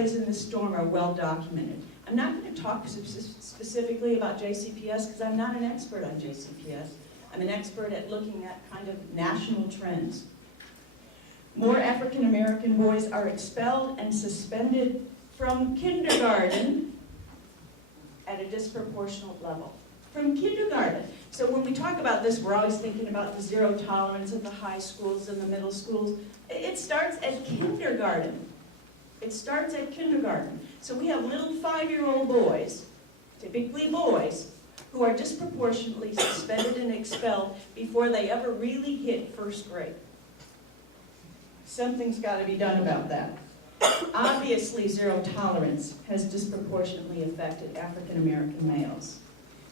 in the storm are well documented. I'm not going to talk specifically about JCPS because I'm not an expert on JCPS. I'm an expert at looking at kind of national trends. More African American boys are expelled and suspended from kindergarten at a disproportionate level. From kindergarten. So when we talk about this, we're always thinking about the zero tolerance of the high schools and the middle schools. It starts at kindergarten. It starts at kindergarten. So we have little 5-year-old boys, typically boys, who are disproportionately suspended and expelled before they ever really hit first grade. Something's got to be done about that. Obviously, zero tolerance has disproportionately affected African American males.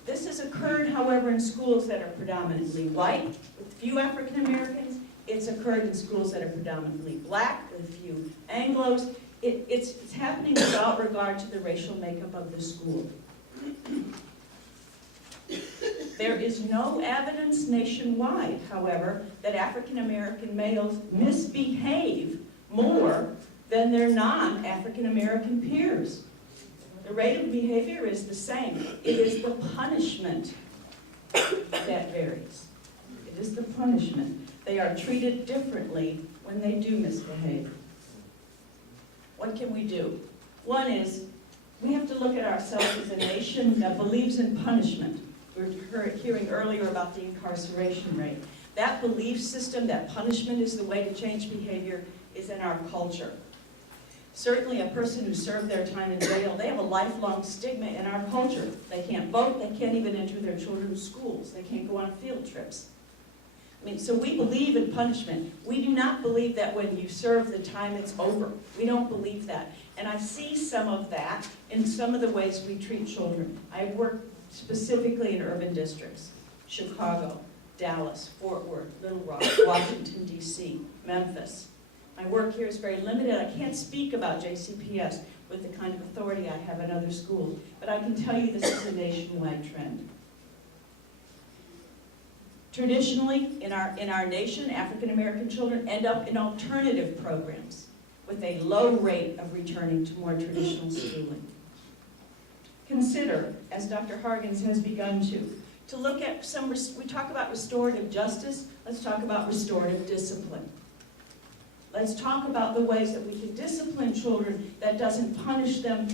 This has occurred, however, in schools that are predominantly white, with few African Americans. It's occurred in schools that are predominantly black, with few Anglos. It's happening without regard to the racial makeup of the school. There is no evidence nationwide, however, that African American males misbehave more than their non-African American peers. The rate of behavior is the same. It is the punishment that varies. It is the punishment. They are treated differently when they do misbehave. What can we do? One is, we have to look at ourselves as a nation that believes in punishment. We were hearing earlier about the incarceration rate. That belief system, that punishment is the way to change behavior, is in our culture. Certainly a person who served their time in jail, they have a lifelong stigma in our culture. They can't vote, they can't even enter their children's schools, they can't go on field trips. So we believe in punishment. We do not believe that when you serve the time it's over. We don't believe that. And I see some of that in some of the ways we treat children. I work specifically in urban districts: Chicago, Dallas, Fort Worth, Little Rock, Washington, D.C., Memphis. My work here is very limited. I can't speak about JCPS with the kind of authority I have in other schools, but I can tell you this is a nationwide trend. Traditionally, in our nation, African American children end up in alternative programs with a low rate of returning to more traditional schooling. Consider, as Dr. Hargens has begun to look at we talk about restorative justice, let's talk about restorative discipline. Let's talk about the ways that we can discipline children that doesn't punish them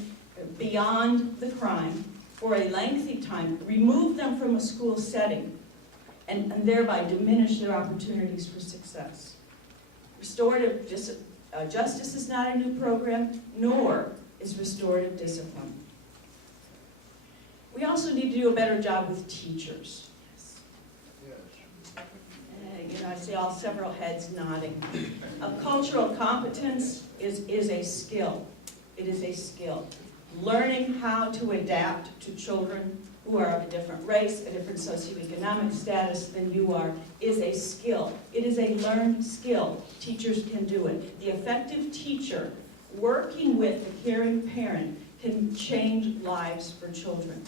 beyond the crime for a lengthy time, remove them from a school setting, and thereby diminish their opportunities for success. Restorative justice is not a new program, nor is restorative discipline. We also need to do a better job with teachers. I see several heads nodding. Cultural competence is a skill. It is a skill. Learning how to adapt to children who are of a different race, a different socioeconomic status than you are, is a skill. It is a learned skill. Teachers can do it. The effective teacher working with the caring parent can change lives for children.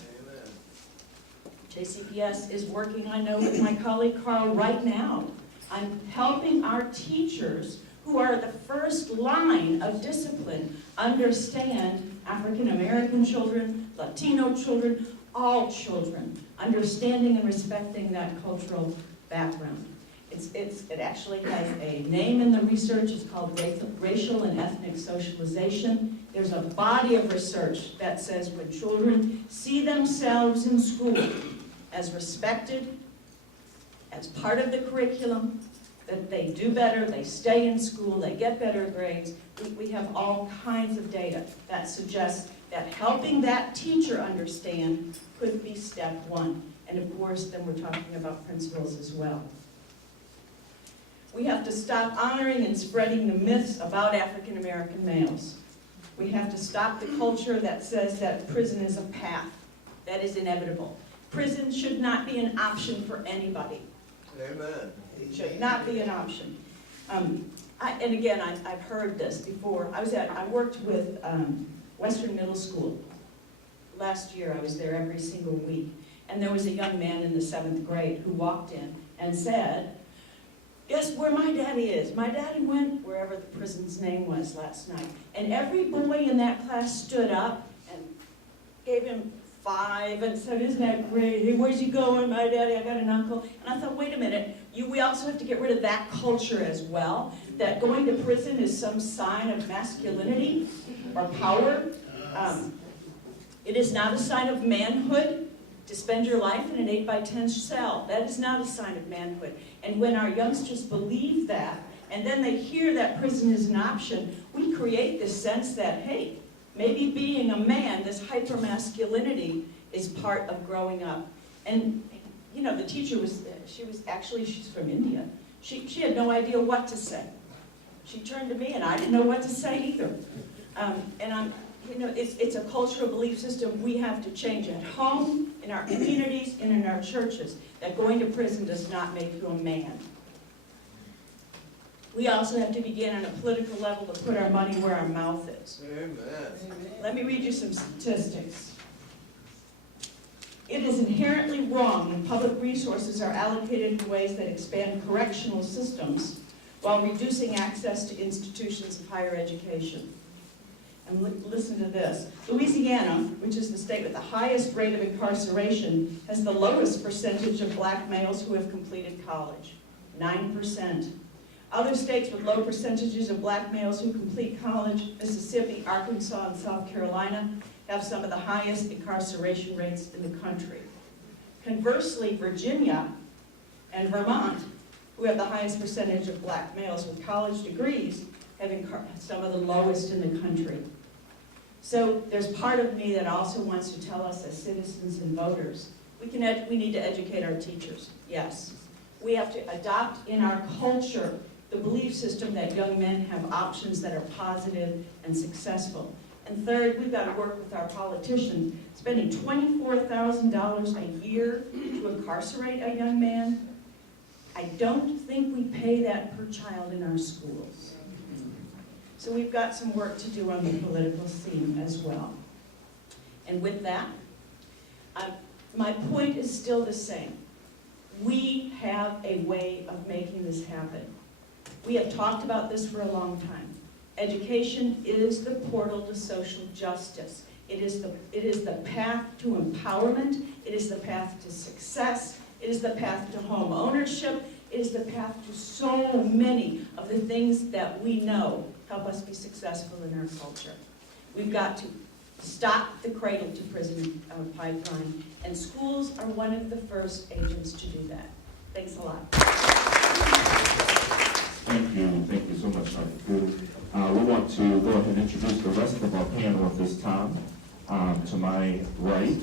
JCPS is working, I know, with my colleague Carl right now on helping our teachers, who are the first line of discipline, understand African American children, Latino children, all children, understanding and respecting that cultural background. It actually has a name in the research. It's called racial and ethnic socialization. There's a body of research that says when children see themselves in school as respected, as part of the curriculum, that they do better, they stay in school, they get better grades. We have all kinds of data that suggests that helping that teacher understand could be step one. And of course, then we're talking about principals as well. We have to stop honoring and spreading the myths about African American males. We have to stop the culture that says that prison is a path that is inevitable. Prison should not be an option for anybody. Amen. It should not be an option. And again, I've heard this before. I worked with Western Middle School. Last year, I was there every single week. And there was a young man in the 7th grade who walked in and said, Guess where my daddy is? My daddy went wherever the prison's name was last night. And every boy in that class stood up and gave him 5 and said, isn't that great? Hey, where's he going? My daddy, I got an uncle. And I thought, wait a minute, we also have to get rid of that culture as well, that going to prison is some sign of masculinity or power. It is not a sign of manhood to spend your life in an 8x10 cell. That is not a sign of manhood. And when our youngsters believe that, and then they hear that prison is an option, we create this sense that, hey, maybe being a man, this hypermasculinity, is part of growing up. And, you know, the teacher she's from India. She had no idea what to say. She turned to me, and I didn't know what to say either. It's a cultural belief system we have to change at home, in our communities, and in our churches, that going to prison does not make you a man. We also have to begin on a political level to put our money where our mouth is. Amen. Let me read you some statistics. It is inherently wrong when public resources are allocated in ways that expand correctional systems while reducing access to institutions of higher education. And listen to this. Louisiana, which is the state with the highest rate of incarceration, has the lowest percentage of black males who have completed college, 9%. Other states with low percentages of black males who complete college, Mississippi, Arkansas, and South Carolina, have some of the highest incarceration rates in the country. Conversely, Virginia and Vermont, who have the highest percentage of black males with college degrees, have some of the lowest in the country. So there's part of me that also wants to tell us as citizens and voters, we need to educate our teachers, yes. We have to adopt in our culture the belief system that young men have options that are positive and successful. And third, we've got to work with our politicians. Spending $24,000 a year to incarcerate a young man, I don't think we pay that per child in our schools. So we've got some work to do on the political scene as well. And with that, my point is still the same. We have a way of making this happen. We have talked about this for a long time. Education is the portal to social justice. It is the path to empowerment. It is the path to success. It is the path to home ownership. It is the path to so many of the things that we know help us be successful in our culture. We've got to stop the cradle to prison pipeline, and schools are one of the first agents to do that. Thanks a lot. Thank you so much, Dr. Fu. We want to go ahead and introduce the rest of our panel at this time. To my right,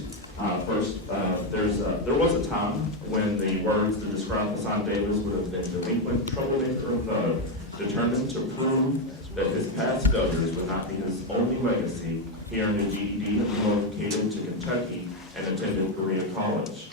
first, there was a time when the words to describe Hassan Davis would have been delinquent, troublemaker, and thug, determined to prove that his past failures would not be his only legacy. He earned a GED and relocated to Kentucky and attended Berea College.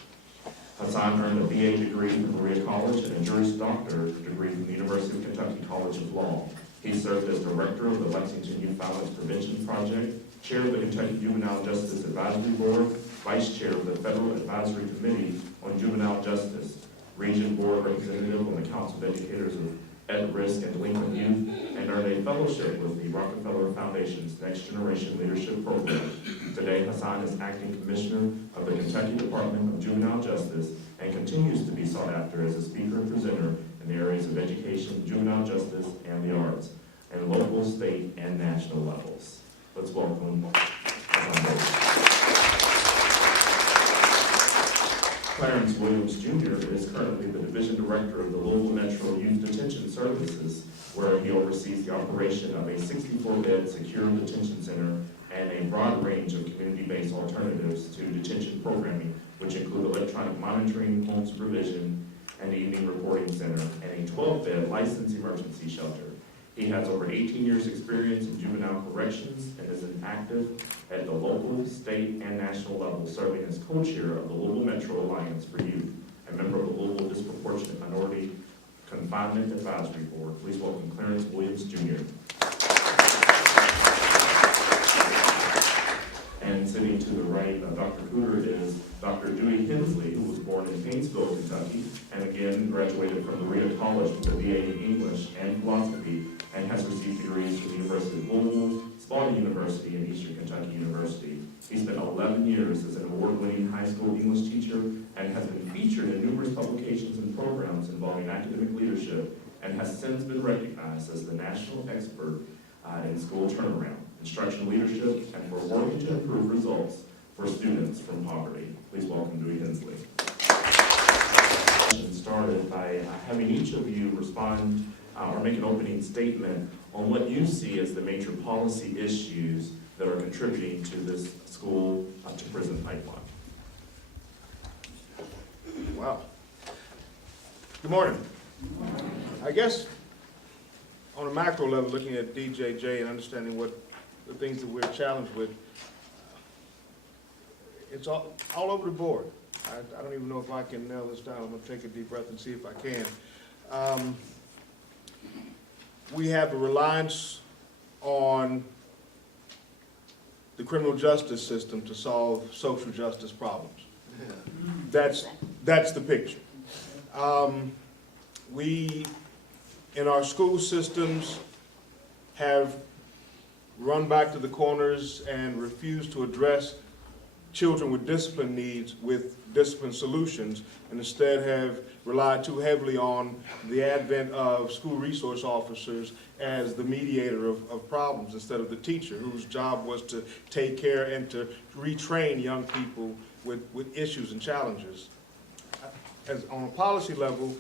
Hassan earned a BA degree from Berea College and a Juris Doctor degree from the University of Kentucky College of Law. He served as director of the Lexington Youth Violence Prevention Project, chair of the Kentucky Juvenile Justice Advisory Board, vice chair of the Federal Advisory Committee on Juvenile Justice, region board representative on the Council of Educators of At-Risk and Delinquent Youth, and earned a fellowship with the Rockefeller Foundation's Next Generation Leadership Program. Today, Hassan is acting commissioner of the Kentucky Department of Juvenile Justice and continues to be sought after as a speaker and presenter in the areas of education, juvenile justice, and the arts, and local, state, and national levels. Let's welcome Hassan Davis. Clarence Williams Jr. is currently the Division Director of the Louisville Metro Youth Detention Services, where he oversees the operation of a 64-bed secure detention center and a broad range of community-based alternatives to detention programming, which include electronic monitoring, home supervision, an evening reporting center, and a 12-bed licensed emergency shelter. He has over 18 years' experience in juvenile corrections and is an active at the local, state, and national level, serving as co-chair of the Louisville Metro Alliance for Youth, a member of the Louisville Disproportionate Minority Confinement Advisory Board. Please welcome Clarence Williams Jr. And sitting to the right tonight, Dr. Cooter, is Dr. Dewey Hensley, who was born in Painesville, Kentucky, and again graduated from Berea College with a BA in English and philosophy, and has received degrees from the University of Louisville, Spalding University, and Eastern Kentucky University. He spent 11 years as an award-winning high school English teacher and has been featured in numerous publications and programs involving academic leadership, and has since been recognized as the national expert in school turnaround, instructional leadership, and for working to improve results for students from poverty. Please welcome Dewey Hensley. Started by having each of you respond or make an opening statement on what you see as the major policy issues that are contributing to this school to prison pipeline. Wow. Good morning. I guess on a macro level, looking at DJJ and understanding what the things that we're challenged with, it's all over the board. I don't even know if I can nail this down. I'm going to take a deep breath and see if I can. We have a reliance on the criminal justice system to solve social justice problems. That's the picture. We, in our school systems, have run back to the corners and refused to address children with discipline needs with discipline solutions, and instead have relied too heavily on the advent of school resource officers as the mediator of problems instead of the teacher, whose job was to take care and to retrain young people with issues and challenges. As on a policy level,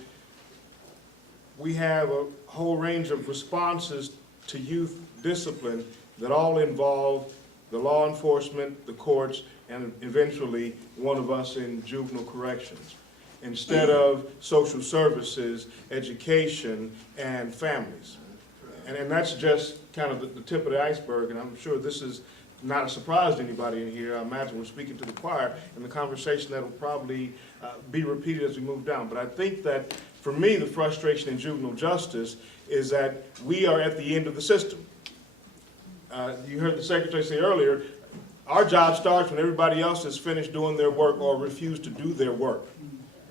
we have a whole range of responses to youth discipline that all involve the law enforcement, the courts, and eventually one of us in juvenile corrections, instead of social services, education, and families. And that's just kind of the tip of the iceberg, and I'm sure this is not a surprise to anybody in here. I imagine we're speaking to the choir in the conversation that will probably be repeated as we move down. But I think that, for me, the frustration in juvenile justice is that we are at the end of the system. You heard the Secretary say earlier, our job starts when everybody else has finished doing their work or refused to do their work.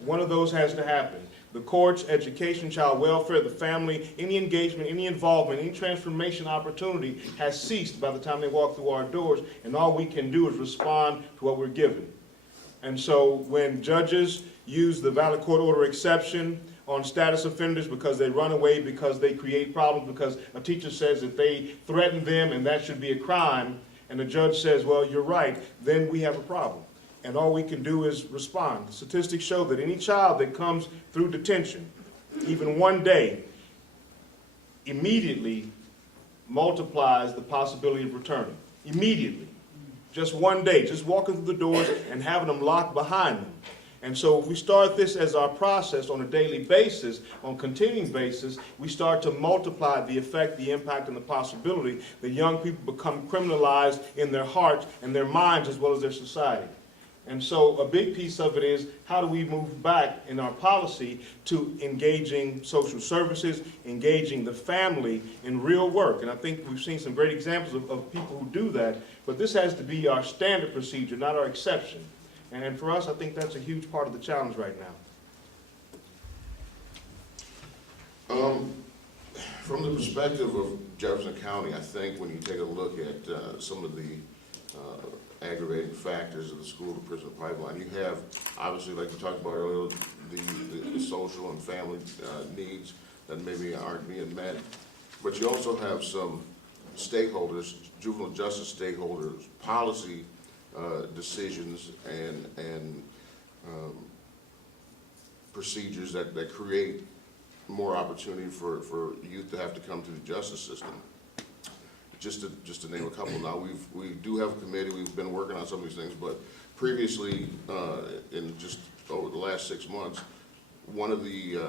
One of those has to happen. The courts, education, child welfare, the family, any engagement, any involvement, any transformation opportunity has ceased by the time they walk through our doors, and all we can do is respond to what we're given. And so when judges use the valid court order exception on status offenders because they run away, because they create problems, because a teacher says that they threaten them and that should be a crime, and the judge says, well, you're right, then we have a problem. And all we can do is respond. The statistics show that any child that comes through detention, even one day, immediately multiplies the possibility of returning. Immediately. Just one day, just walking through the doors and having them locked behind them. And so if we start this as our process on a daily basis, on a continuing basis, we start to multiply the effect, the impact, and the possibility that young people become criminalized in their hearts and their minds as well as their society. And so a big piece of it is, how do we move back in our policy to engaging social services, engaging the family in real work? And I think we've seen some great examples of people who do that, but this has to be our standard procedure, not our exception. And for us, I think that's a huge part of the challenge right now. From the perspective of Jefferson County, I think when you take a look at some of the aggravating factors of the school to prison pipeline, you have, obviously, like we talked about earlier, the social and family needs that maybe aren't being met. But you also have some stakeholders, juvenile justice stakeholders, policy decisions and procedures that create more opportunity for youth to have to come to the justice system. Just to name a couple. Now we do have a committee. We've been working on some of these things, but previously, in just over the last 6 months, one of the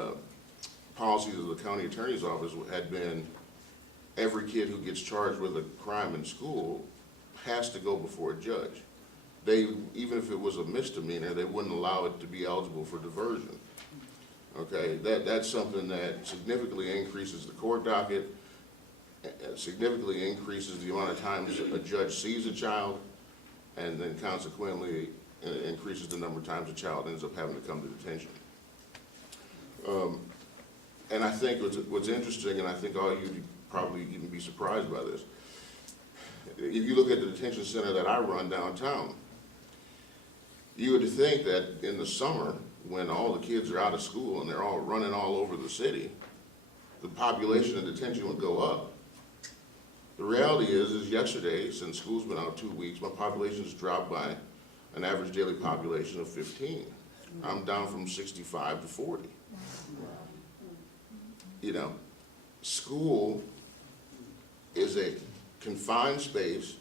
policies of the county attorney's office had been every kid who gets charged with a crime in school has to go before a judge. Even if it was a misdemeanor, they wouldn't allow it to be eligible for diversion. Okay, that's something that significantly increases the court docket, significantly increases the amount of times a judge sees a child, and then consequently increases the number of times a child ends up having to come to detention. And I think what's interesting, and I think all you probably even be surprised by this, if you look at the detention center that I run downtown, you would think that in the summer, when all the kids are out of school and they're all running all over the city, the population in detention would go up. The reality is yesterday, since school's been out 2 weeks, my population's dropped by an average daily population of 15. I'm down from 65 to 40. You know, school is a confined space,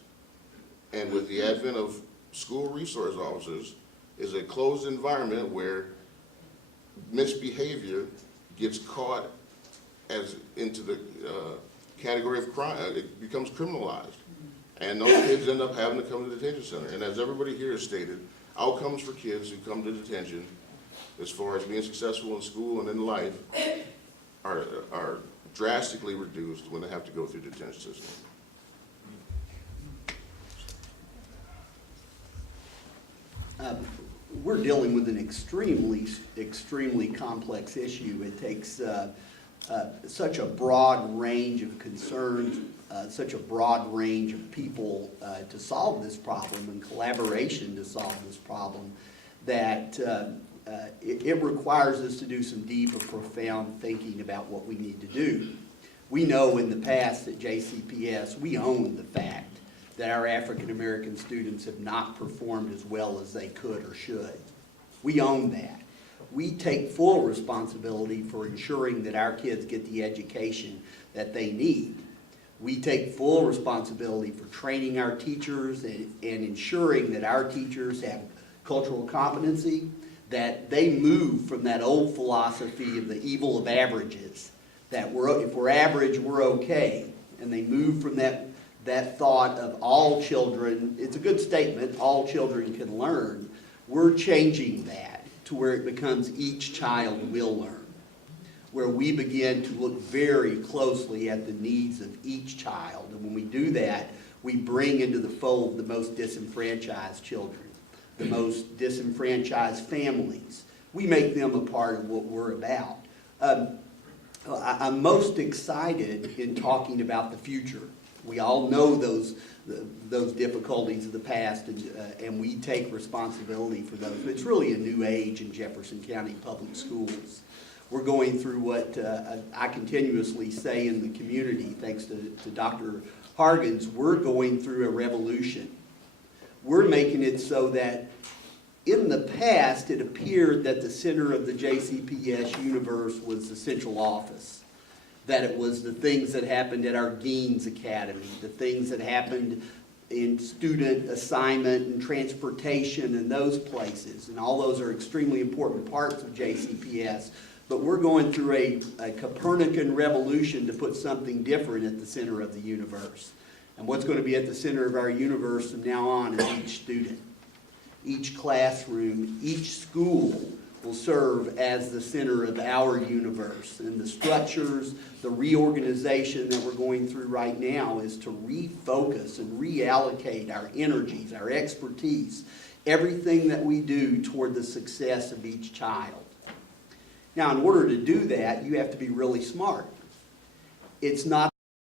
and with the advent of school resource officers, is a closed environment where misbehavior gets caught as into the category of crime. It becomes criminalized, and those kids end up having to come to the detention center. And as everybody here has stated, outcomes for kids who come to detention, as far as being successful in school and in life, are drastically reduced when they have to go through the detention system. We're dealing with an extremely complex issue. It takes such a broad range of concerns, such a broad range of people to solve this problem, and collaboration to solve this problem, that it requires us to do some deep and profound thinking about what we need to do. We know in the past at JCPS, we own the fact that our African American students have not performed as well as they could or should. We own that. We take full responsibility for ensuring that our kids get the education that they need. We take full responsibility for training our teachers and ensuring that our teachers have cultural competency, that they move from that old philosophy of the evil of averages, that if we're average, we're okay, and they move from that thought of all children. It's a good statement, all children can learn. We're changing that to where it becomes each child will learn, where we begin to look very closely at the needs of each child. And when we do that, we bring into the fold the most disenfranchised children, the most disenfranchised families. We make them a part of what we're about. I'm most excited in talking about the future. We all know those difficulties of the past, and we take responsibility for those. But it's really a new age in Jefferson County Public Schools. We're going through what I continuously say in the community, thanks to Dr. Hargens, we're going through a revolution. We're making it so that in the past, it appeared that the center of the JCPS universe was the central office, that it was the things that happened at our Gaines Academy, the things that happened in student assignment and transportation and those places. And all those are extremely important parts of JCPS. But we're going through a Copernican revolution to put something different at the center of the universe. And what's going to be at the center of our universe from now on is each student. Each classroom, each school will serve as the center of our universe. And the structures, the reorganization that we're going through right now is to refocus and reallocate our energies, our expertise, everything that we do toward the success of each child. Now, in order to do that, you have to be really smart. It's not